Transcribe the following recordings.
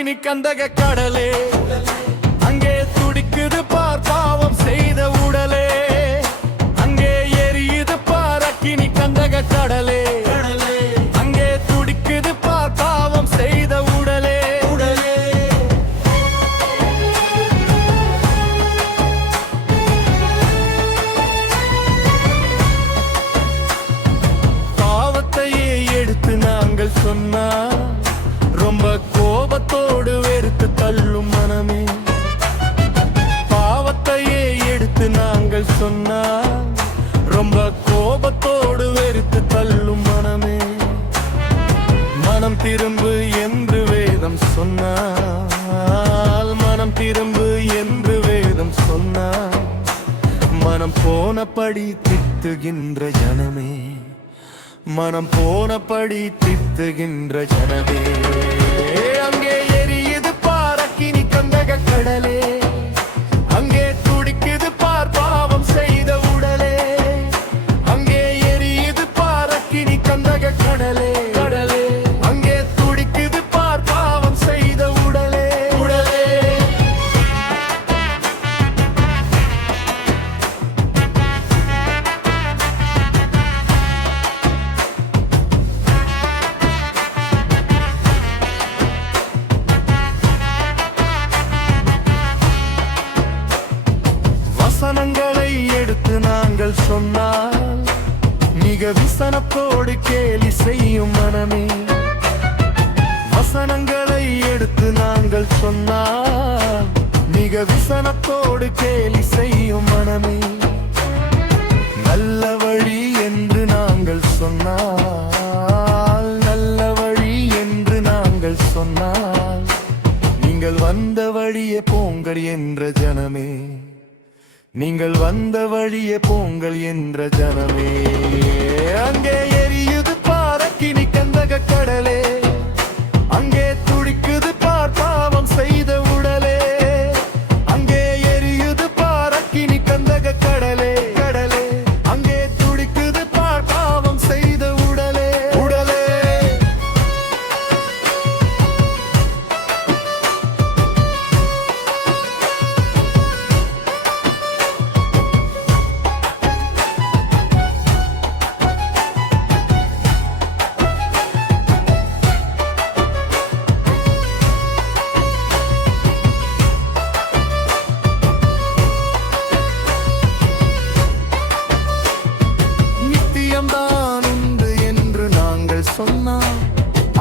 அக்கினி கந்தக கடலே, அங்கே துடிக்குது பார் பாவம் செய்த உடலே, அங்கே எரியுது பார் அக்கினி கந்தக கடலே, அங்கே துடிக்குது பார் பாவம் செய்த உடலே. பாவத்தையே எடுத்து நாங்கள் சொன்னா ரொம்ப கோபத்தோடு வெறுத்து தள்ளும் மனமே, பாவத்தையே எடுத்து நாங்கள் சொன்னா ரொம்ப கோபத்தோடு வெறுத்து தள்ளும் மனமே. மனம் திரும்பு என்று வேதம் சொன்னால், மனம் திரும்பு என்று வேதம் சொன்னால், மனம் போனபடி திட்டுகின்ற ஜனமே, மனம் போனபடி திட்டுகின்ற ஜனமே. அங்கே எரியுது பார் அக்கினி கந்தக கடலே, அங்கே துடிக்குது பார் பாவம் செய்த உடலே, அங்கே எரியுது பார் அக்கினி கந்தக கடலே, அங்கே துடிக்குது பார் பாவம் செய்த உடலே. வசனங்களை எடுத்து நாங்கள் சொன்னால் மிக விசனத்தோடு கேலி செய்யும் மனமே, வசனங்களை எடுத்து நாங்கள் சொன்னால் மிக விசனத்தோடு கேலி செய்யும் மனமே. நல்ல வழி என்று நாங்கள் சொன்னால், நல்ல வழி என்று நாங்கள் சொன்னால், நீங்கள் வந்த வழியே போங்கள் என்ற ஜனமே, நீங்கள் வந்த வழியே போங்கள் என்ற ஜனமே. அங்கே எரியுது பார் அக்கினி கந்தக கடலே, அங்கே துடிக்குது பார் பாவம் செய்த உடலே, அங்கே எரியுது பார் அக்கினி கந்தக கடலே, அங்கே துடிக்குது பார் பாவம் செய்த உடலே. நித்தியம்தான் உண்டு என்று நாங்கள் சொன்னால்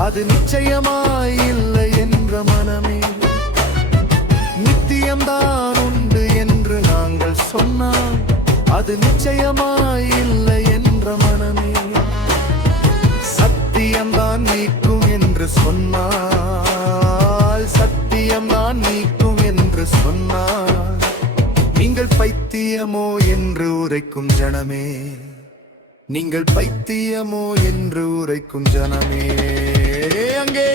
அது நிச்சயமாய் இல்லை என்ற மனமே, நித்தியம்தான் உண்டு என்று நாங்கள் சொன்னால் அது நிச்சயமாய் இல்லை என்ற மனமே. சத்தியம்தான் நீக்கும் என்று சொன்னால், சத்தியம்தான் நீக்கும் என்று சொன்னால், நீங்கள் பைத்தியமோ என்று உரைக்கும் ஜனமே, நீங்கள் பைத்தியமோ என்று உரைக்கும் ஜனமே. அங்கே